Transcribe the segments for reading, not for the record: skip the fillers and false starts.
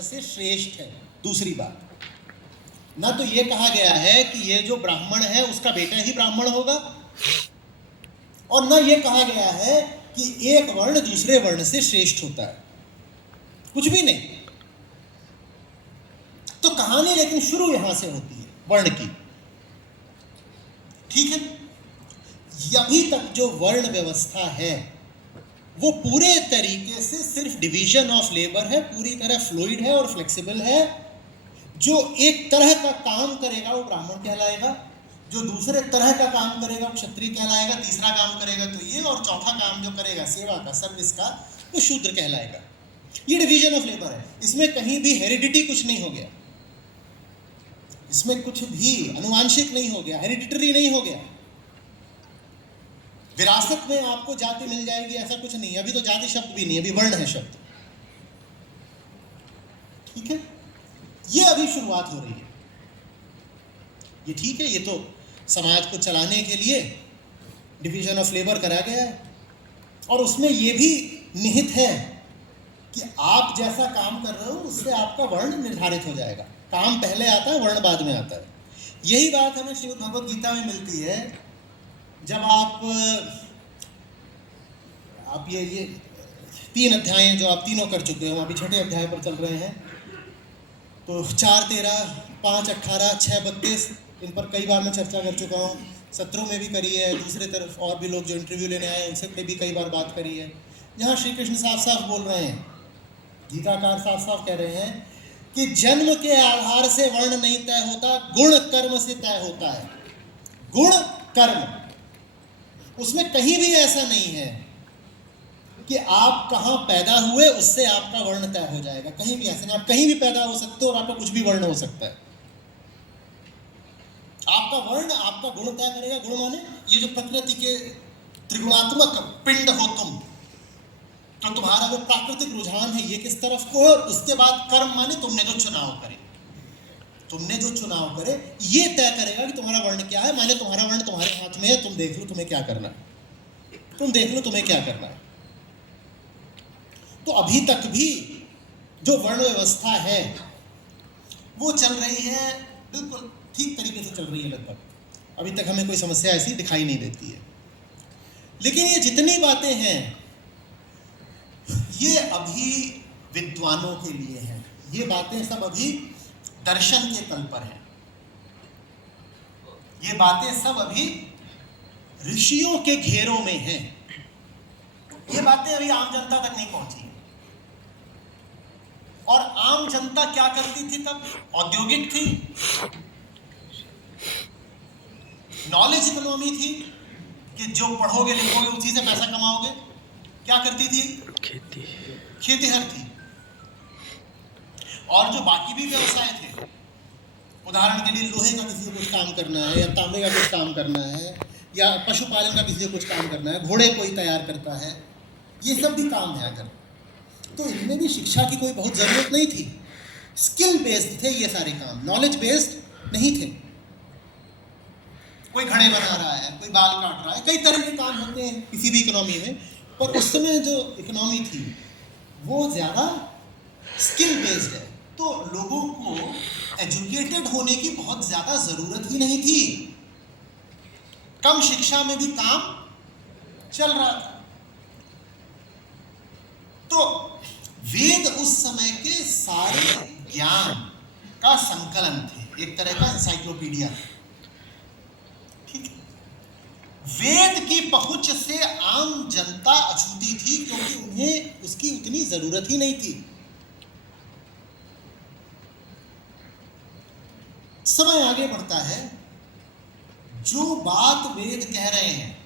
वर्ण से श्रेष्ठ है। दूसरी बात, ना तो ये कहा गया है कि ये जो ब्राह्मण है उसका बेटा ही ब्राह्मण होगा, और ना ये कहा गया है कि एक वर्ण दूसरे वर्ण से श्रेष्ठ होता है, कुछ भी नहीं। तो कहानी लेकिन शुरू यहां से होती है वर्ण की, ठीक है। अभी तक जो वर्ण व्यवस्था है वो पूरे तरीके से सिर्फ डिवीजन ऑफ लेबर है, पूरी तरह फ्लूइड है और फ्लेक्सिबल है। जो एक तरह का काम करेगा वो ब्राह्मण कहलाएगा, जो दूसरे तरह का काम करेगा वो क्षत्रिय कहलाएगा, तीसरा काम करेगा तो ये, और चौथा काम जो करेगा सेवा का, सर्विस का, वो शूद्र कहलाएगा। ये डिवीजन ऑफ लेबर है। इसमें कहीं भी हेरिडिटी कुछ नहीं हो गया, इसमें कुछ भी अनुवांशिक नहीं हो गया, हेरिडिटरी नहीं हो गया। विरासत में आपको जाति मिल जाएगी ऐसा कुछ नहीं। अभी तो जाति शब्द भी नहीं, अभी वर्ण है शब्द, ठीक है। ये अभी शुरुआत हो रही है, ये ठीक है। ये तो समाज को चलाने के लिए डिवीजन ऑफ लेबर करा गया है, और उसमें ये भी निहित है कि आप जैसा काम कर रहे हो उससे आपका वर्ण निर्धारित हो जाएगा। काम पहले आता है, वर्ण बाद में आता है। यही बात हमें श्रीमद् भगवद गीता में मिलती है। जब आप ये 3 अध्याय जो आप तीनों कर चुके हो, अभी 6ठे अध्याय पर चल रहे हैं, तो 4, 13, 5, 18, 6, 32 इन पर कई बार मैं चर्चा कर चुका हूँ। सत्रों में भी करी है, दूसरे तरफ और भी लोग जो इंटरव्यू लेने आए उनसे भी कई बार बात करी है। यहाँ श्री कृष्ण साफ साफ बोल रहे हैं, गीताकार साफ साफ कह रहे हैं कि जन्म के आधार से वर्ण नहीं तय होता, गुण कर्म से तय होता है। गुण कर्म, उसमें कहीं भी ऐसा नहीं है कि आप कहाँ पैदा हुए उससे आपका वर्ण तय हो जाएगा। कहीं भी ऐसा नहीं, आप कहीं भी पैदा हो सकते हो और आपका कुछ भी वर्ण हो सकता है। आपका वर्ण आपका गुण तय करेगा। गुण माने ये जो प्रकृति के त्रिगुणात्मक पिंड हो तुम, तो तुम्हारा वो प्राकृतिक रुझान है ये किस तरफ को है। उसके बाद कर्म माने तुमने जो चुनाव करे, तुमने जो चुनाव करे ये तय करेगा कि तुम्हारा वर्ण क्या है। माने तुम्हारा वर्ण तुम्हारे हाथ में है, तुम देख लो तुम्हें क्या करना है, तुम देख लो तुम्हें क्या करना है। तो अभी तक भी जो वर्ण व्यवस्था है वो चल रही है, बिल्कुल ठीक तरीके से चल रही है लगभग। अभी तक हमें कोई समस्या ऐसी दिखाई नहीं देती है। लेकिन ये जितनी बातें हैं ये अभी विद्वानों के लिए हैं। ये बातें सब अभी दर्शन के तल पर हैं। ये बातें सब अभी ऋषियों के घेरों में हैं। ये बातें अभी आम जनता तक नहीं पहुंची। और आम जनता क्या करती थी तब? औद्योगिक थी, नॉलेज इकोनॉमी थी कि जो पढ़ोगे लिखोगे उसी से पैसा कमाओगे। क्या करती थी? खेतीहर थी। और जो बाकी भी व्यवसाय थे, उदाहरण के लिए लोहे का किसी को कुछ काम करना है, या तांबे का कुछ काम करना है, या पशुपालन का किसी को कुछ काम करना है, घोड़े कोई तैयार करता है, ये सब भी काम है। अगर तो इनमें भी शिक्षा की कोई बहुत ज़रूरत नहीं थी। स्किल बेस्ड थे ये सारे काम, नॉलेज बेस्ड नहीं थे। कोई घड़े बना रहा है, कोई बाल काट रहा है, कई तरह के काम होते हैं किसी भी इकोनॉमी में। पर उस समय जो इकोनॉमी थी वो ज़्यादा स्किल बेस्ड है, तो लोगों को एजुकेटेड होने की बहुत ज़्यादा ज़रूरत ही नहीं थी। कम शिक्षा में भी काम चल रहा था। तो वेद उस समय के सारे ज्ञान का संकलन थे, एक तरह का एनसाइक्लोपीडिया। ठीक है, वेद की पहुंच से आम जनता अछूती थी क्योंकि उन्हें उसकी उतनी जरूरत ही नहीं थी। समय आगे बढ़ता है, जो बात वेद कह रहे हैं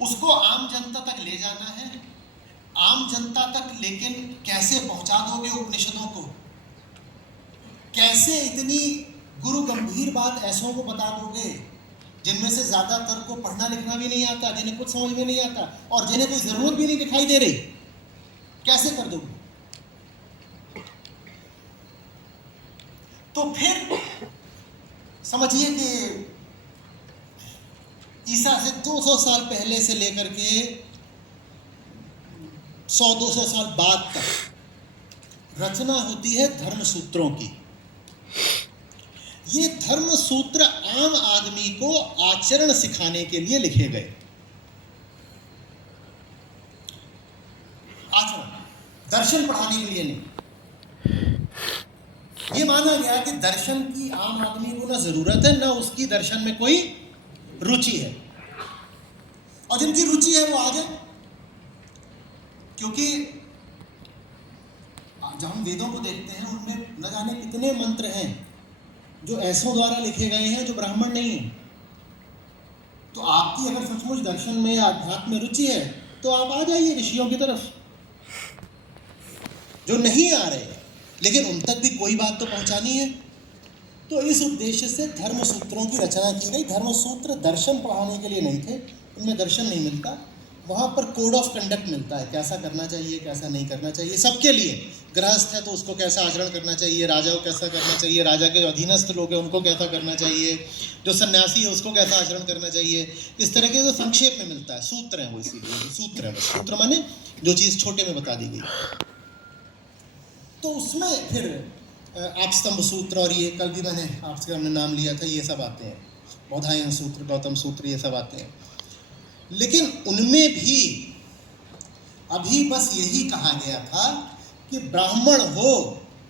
उसको आम जनता तक ले जाना है। आम जनता तक लेकिन कैसे पहुंचा दोगे उपनिषदों को? कैसे इतनी गुरु गंभीर बात ऐसों को बता दोगे जिनमें से ज्यादातर को पढ़ना लिखना भी नहीं आता, जिन्हें कुछ समझ में नहीं आता, और जिन्हें कोई जरूरत भी नहीं दिखाई दे रही? कैसे कर दोगे? तो फिर समझिए कि ईसा से 200 साल पहले से लेकर के 100-200 साल बाद तक रचना होती है धर्म सूत्रों की। ये धर्म सूत्र आम आदमी को आचरण सिखाने के लिए लिखे गए। आचरण, दर्शन पढ़ाने के लिए नहीं। ये माना गया कि दर्शन की आम आदमी को ना जरूरत है, ना उसकी दर्शन में कोई रुचि है, और जिनकी रुचि है वो आ जाए। क्योंकि जब हम वेदों को देखते हैं उनमें न जाने कितने मंत्र हैं जो ऐसों द्वारा लिखे गए हैं जो ब्राह्मण नहीं है। तो आपकी अगर सचमुच दर्शन में या अध्यात्म में रुचि है तो आप आ जाइए ऋषियों की तरफ। जो नहीं आ रहे लेकिन उन तक भी कोई बात तो पहुंचानी है, तो इस उद्देश्य से धर्म सूत्रों की रचना की गई। धर्म सूत्र दर्शन पढ़ाने के लिए नहीं थे, उनमें दर्शन नहीं मिलता, वहाँ पर कोड ऑफ कंडक्ट मिलता है, कैसा करना चाहिए कैसा नहीं करना चाहिए सबके लिए। गृहस्थ है तो उसको कैसा आचरण करना चाहिए, राजा को कैसा करना चाहिए, राजा के जो अधीनस्थ लोग हैं उनको कैसा करना चाहिए, जो सन्यासी है उसको कैसा आचरण करना चाहिए, इस तरह के जो संक्षेप में मिलता है। सूत्र हैं वो, इसीलिए सूत्र है। बस सूत्र माने जो चीज़ छोटे में बता दी गई। तो उसमें फिर आपस्तंभ सूत्र और ये कल भी मैंने आपसे हमने नाम लिया था, ये सब आते हैं। बौधायन सूत्र, गौतम सूत्र, ये सब आते हैं। लेकिन उनमें भी अभी बस यही कहा गया था कि ब्राह्मण हो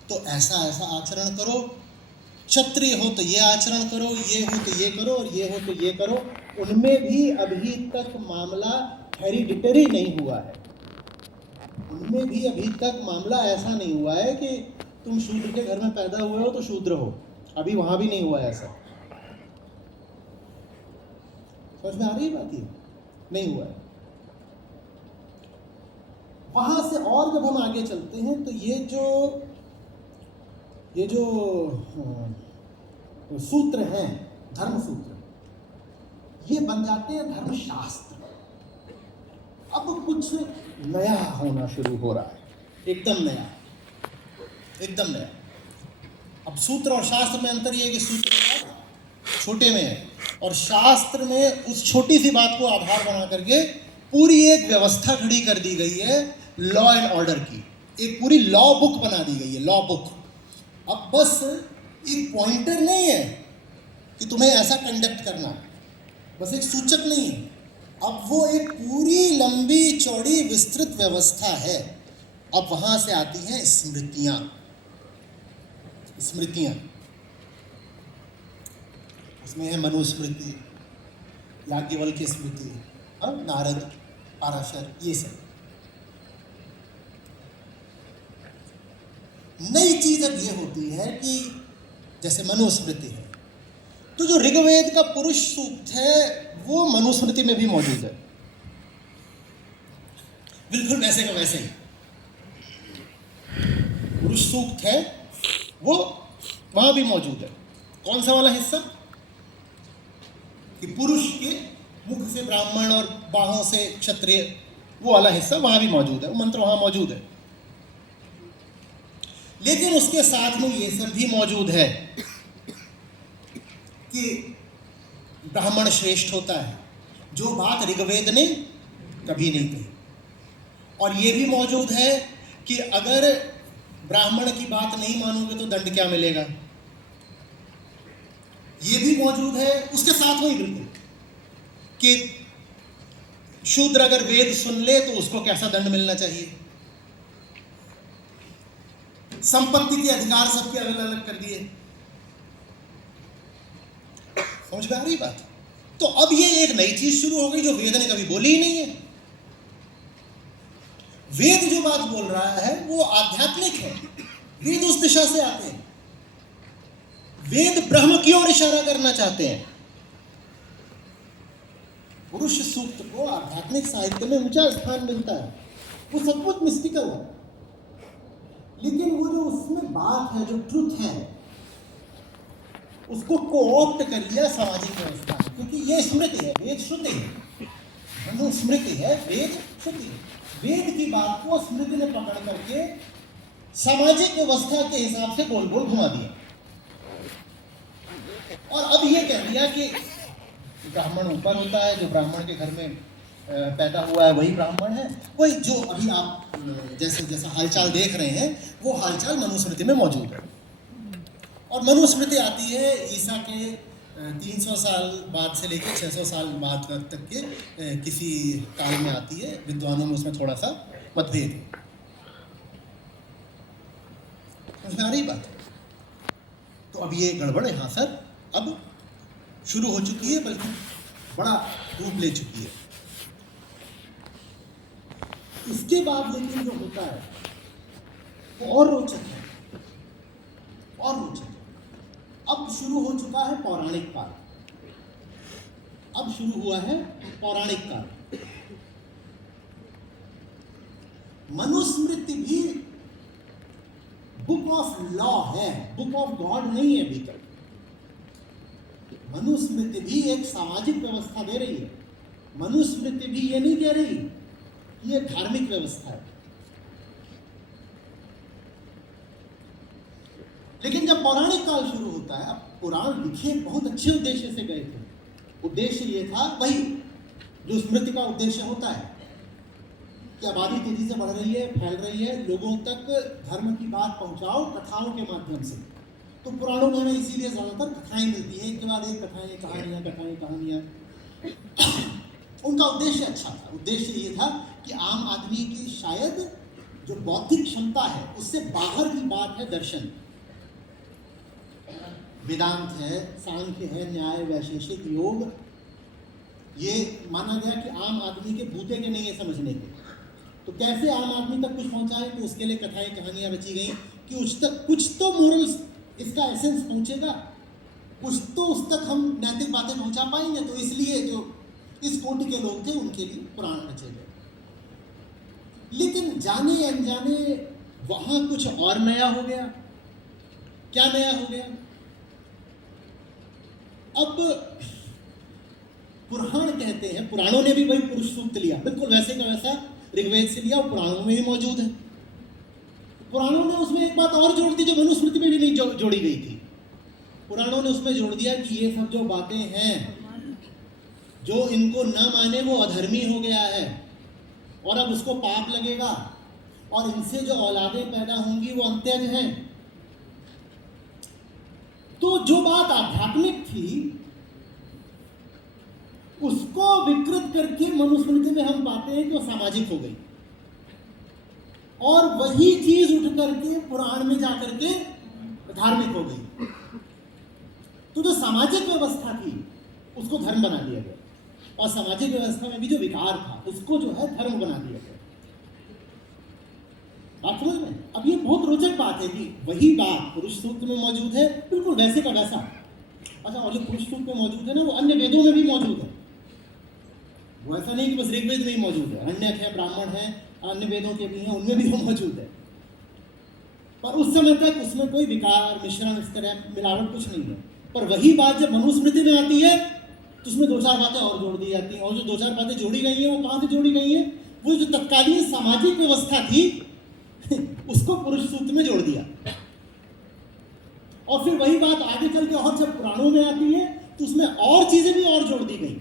तो ऐसा ऐसा आचरण करो, क्षत्रिय हो तो ये आचरण करो, ये हो तो ये करो, और ये हो तो ये करो। उनमें भी अभी तक मामला हेरिडिटरी नहीं हुआ है। उनमें भी अभी तक मामला ऐसा नहीं हुआ है कि तुम शूद्र के घर में पैदा हुए हो तो शूद्र हो। अभी वहां भी नहीं हुआ है ऐसा। समझ में आ रही बात? ये नहीं हुआ है। वहां से और जब हम आगे चलते हैं तो ये जो सूत्र हैं, धर्म सूत्र, ये बन जाते हैं धर्मशास्त्र। अब कुछ नया होना शुरू हो रहा है, एकदम नया, एकदम नया। अब सूत्र और शास्त्र में अंतर ये है कि सूत्र छोटे में है और शास्त्र में उस छोटी सी बात को आधार बना करके पूरी एक व्यवस्था खड़ी कर दी गई है, लॉ एंड ऑर्डर की। एक पूरी लॉ बुक बना दी गई है, लॉ बुक। अब बस एक पॉइंटर नहीं है कि तुम्हें ऐसा कंडक्ट करना, बस एक सूचक नहीं है। अब वो एक पूरी लंबी चौड़ी विस्तृत व्यवस्था है। अब वहां से आती हैं स्मृतियां। स्मृतियां उसमें है मनुस्मृति, याज्ञवल्क्य स्मृति, नारद, पाराशर, ये सब। नई चीज अब ये होती है कि जैसे मनुस्मृति है तो जो ऋग्वेद का पुरुष सूक्त है वो मनुस्मृति में भी मौजूद है, बिल्कुल वैसे का वैसे ही। पुरुष सूक्त है वो वहां भी मौजूद है। कौन सा वाला हिस्सा? कि पुरुष के मुख से ब्राह्मण और बाहों से क्षत्रिय, वो वाला हिस्सा वहां भी मौजूद है, वो मंत्र वहां मौजूद है। लेकिन उसके साथ में ये सब भी मौजूद है कि ब्राह्मण श्रेष्ठ होता है, जो बात ऋग्वेद ने कभी नहीं कही। और ये भी मौजूद है कि अगर ब्राह्मण की बात नहीं मानोगे तो दंड क्या मिलेगा, ये भी मौजूद है। उसके साथ वही बिल्कुल कि शूद्र अगर वेद सुन ले तो उसको कैसा दंड मिलना चाहिए। संपत्ति के अधिकार सबके अलग अलग कर दिए। समझ में आ रही बात? तो अब ये एक नई चीज शुरू हो गई जो वेद ने कभी बोली ही नहीं है। वेद जो बात बोल रहा है वो आध्यात्मिक है। वेद उस दिशा से आते हैं। वेद ब्रह्म की ओर इशारा करना चाहते हैं। पुरुष सूक्त को आध्यात्मिक साहित्य में ऊंचा स्थान मिलता है, वो सब कुछ मिस्टिकल है। लेकिन वो जो उसमें बात है, जो ट्रुथ है, उसको कोऑप्ट कर लिया सामाजिक व्यवस्था, क्योंकि ये स्मृति है, वेद श्रुति है, स्मृति है, वेद श्रुति है। वेद की बात को स्मृति ने पकड़ करके सामाजिक व्यवस्था के हिसाब से गोल गोल घुमा दिया और अब ये कह दिया कि ब्राह्मण ऊपर होता है, जो ब्राह्मण के घर में पैदा हुआ है वही ब्राह्मण है। वही जो अभी आप जैसे जैसा हालचाल देख रहे हैं वो हालचाल मनुस्मृति में मौजूद है। और मनुस्मृति आती है ईसा के 300 साल बाद से लेकर 600 साल बाद तक के किसी काल में आती है। विद्वानों में उसमें थोड़ा सा मतभेद है। समझ में आ रही बात? तो अब ये गड़बड़ यहाँ सर अब शुरू हो चुकी है, बल्कि बड़ा रूप ले चुकी है। इसके बाद लेकिन जो होता है वो और रोचक है, और रोचक है। अब शुरू हो चुका है पौराणिक काल। अब शुरू हुआ है पौराणिक काल। मनुस्मृति भी बुक ऑफ लॉ है, बुक ऑफ गॉड नहीं है अभी तक। मनुस्मृति भी एक सामाजिक व्यवस्था दे रही है। मनुस्मृति भी ये नहीं कह रही कि ये धार्मिक व्यवस्था है। लेकिन जब पौराणिक काल शुरू होता है, अब पुराण लिखे बहुत अच्छे उद्देश्य से गए थे। उद्देश्य ये था वही जो स्मृति का उद्देश्य होता है कि आबादी तेजी से बढ़ रही है, फैल रही है, लोगों तक धर्म की बात पहुंचाओ कथाओं के माध्यम से। तो पुराणों में हमें इसीलिए ज्यादातर कथाएं मिलती हैं, एक के बाद एक कथाएं कहानियां। उनका उद्देश्य अच्छा था। उद्देश्य ये था कि आम आदमी की शायद जो बौद्धिक क्षमता है उससे बाहर की बात है दर्शन, वेदांत है, सांख्य है, न्याय, वैशेषिक, योग। ये माना गया कि आम आदमी के बूते के नहीं है समझने के। तो कैसे आम आदमी तक कुछ पहुंचाए, तो उसके लिए कथाएं कहानियां रची गई कि उस तक कुछ तो मोरल्स, इसका एसेंस पहुंचेगा, कुछ तो उस तक हम नैतिक बातें पहुंचा पाएंगे। तो इसलिए जो इस कोटि के लोग थे उनके लिए पुराण रचे गए। लेकिन जाने अनजाने वहां कुछ और नया हो गया। क्या नया हो गया? अब पुराण कहते हैं, पुराणों ने भी वही पुरुष सूक्त लिया, बिल्कुल वैसे का वैसा ऋग्वेद से लिया, और पुराणों में भी मौजूद है। पुराणों ने उसमें एक बात और जोड़ दी जो मनुस्मृति में भी नहीं जोड़ी गई थी। पुराणों ने उसमें जोड़ दिया कि ये सब जो बातें हैं, जो इनको न माने वो अधर्मी हो गया है और अब उसको पाप लगेगा, और इनसे जो औलादें पैदा होंगी वो अंत्यज हैं। तो जो बात आध्यात्मिक थी उसको विकृत करके मनुस्मृति में हम पाते हैं कि वो सामाजिक हो गई, और वही चीज उठ करके पुराण में जाकर के धार्मिक हो गई। तो जो सामाजिक व्यवस्था थी उसको धर्म बना दिया गया, और सामाजिक व्यवस्था में भी जो विकार था उसको जो है धर्म बना दिया गया। बात समझ में? अब ये बहुत रोचक बात है कि वही बात पुरुष सूक्त में मौजूद है, बिल्कुल वैसे का वैसा। अच्छा, और जो पुरुष सूक्त में मौजूद है ना, वो अन्य वेदों में भी मौजूद है। वो ऐसा नहीं कि बस ऋग्वेद में ही मौजूद है, अन्य है, ब्राह्मण है, अन्य वेदों के भी हैं, उनमें भी वो मौजूद है। पर उस समय तक उसमें कोई विकार, मिश्रण, इस तरह मिलावट कुछ नहीं है। पर वही बात जब मनुस्मृति में आती है तो उसमें दो चार बातें और जोड़ दी जाती हैं, और जो दो चार बातें जोड़ी गई हैं वो कहाँ से जोड़ी गई हैं? वो जो तत्कालीन सामाजिक व्यवस्था थी उसको पुरुष सूक्त में जोड़ दिया। और फिर वही बात आगे चल के और जब पुराणों में आती है तो उसमें और चीजें भी और जोड़ दी गई,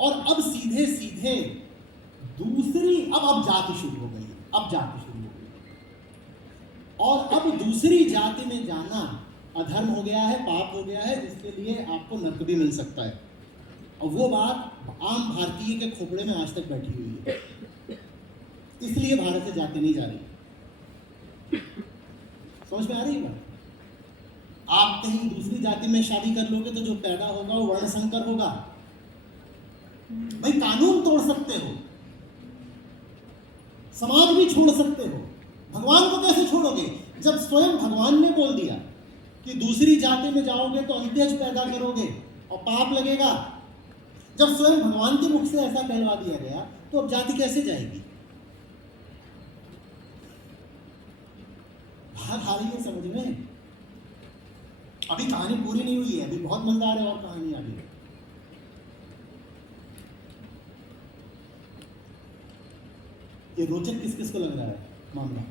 और अब सीधे सीधे दूसरी अब जाति शुरू हो गई। अब जाति शुरू हो गई, और अब दूसरी जाति में जाना अधर्म हो गया है, पाप हो गया है, जिसके लिए आपको नर्क भी मिल सकता है। और वो बात आम भारतीय के खोपड़े में आज तक बैठी हुई है, इसलिए भारत से जाति नहीं जा रही। समझ में आ रही है बात? आप कहीं दूसरी जाति में शादी कर लोगे तो जो पैदा होगा वो वर्ण संकर होगा। भाई कानून तोड़ सकते हो, समाज भी छोड़ सकते हो, भगवान को कैसे छोड़ोगे? जब स्वयं भगवान ने बोल दिया कि दूसरी जाति में जाओगे तो अंत्यज पैदा करोगे और पाप लगेगा, जब स्वयं भगवान के मुख से ऐसा कहलवा दिया गया तो अब जाति कैसे जाएगी? बात आ रही है समझ में? अभी कहानी पूरी नहीं हुई है, अभी बहुत मजेदार है और कहानी आगे है। ये रोचक किस किस को लग रहा है मामला?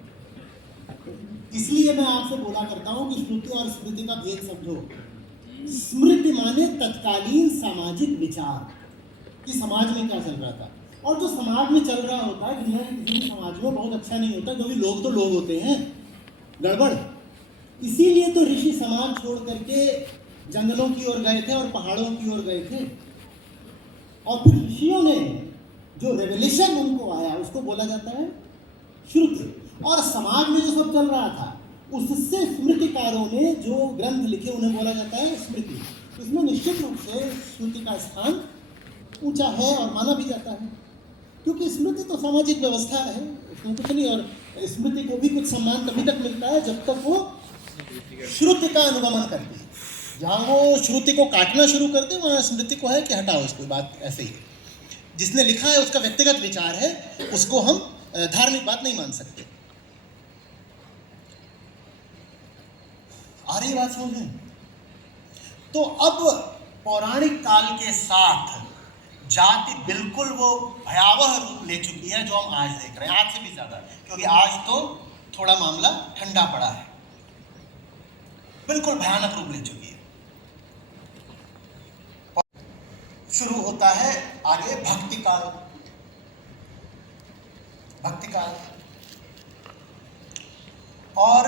इसलिए मैं आपसे बोला करता हूं कि श्रुति और स्मृति का भेद समझो। स्मृति माने तत्कालीन सामाजिक विचार कि समाज में क्या चल रहा था, और जो समाज में चल रहा होता है, दुनिया के किसी भी समाज में बहुत अच्छा नहीं होता, क्योंकि लोग तो लोग होते हैं, गड़बड़। इसीलिए तो ऋषि समाज छोड़ करके जंगलों की ओर गए थे और पहाड़ों की ओर गए थे। और फिर ऋषियों ने जो रेवल्यूशन उनको आया उसको बोला जाता है श्रुति। और समाज में जो सब चल रहा था उससे स्मृतिकारों ने जो ग्रंथ लिखे उन्हें बोला जाता है स्मृति। इसमें निश्चित रूप से श्रुति का स्थान ऊंचा है और माना भी जाता है, क्योंकि स्मृति तो सामाजिक व्यवस्था है, उसमें कुछ नहीं। और स्मृति को भी कुछ सम्मान तभी तक मिलता है जब तक वो श्रुति का अनुगमन करती है। जहाँ वो श्रुति को काटना शुरू कर दे वहाँ स्मृति को है कि हटाओ इसको, बात ऐसे ही है। जिसने लिखा है उसका व्यक्तिगत विचार है, उसको हम धार्मिक बात नहीं मान सकते। आ रही बात समझ में? तो अब पौराणिक काल के साथ जाति बिल्कुल वो भयावह रूप ले चुकी है जो हम आज देख रहे हैं, आज से भी ज्यादा, क्योंकि आज तो थोड़ा मामला ठंडा पड़ा है, बिल्कुल भयानक रूप ले चुकी है। शुरू होता है आगे भक्ति काल। भक्ति काल और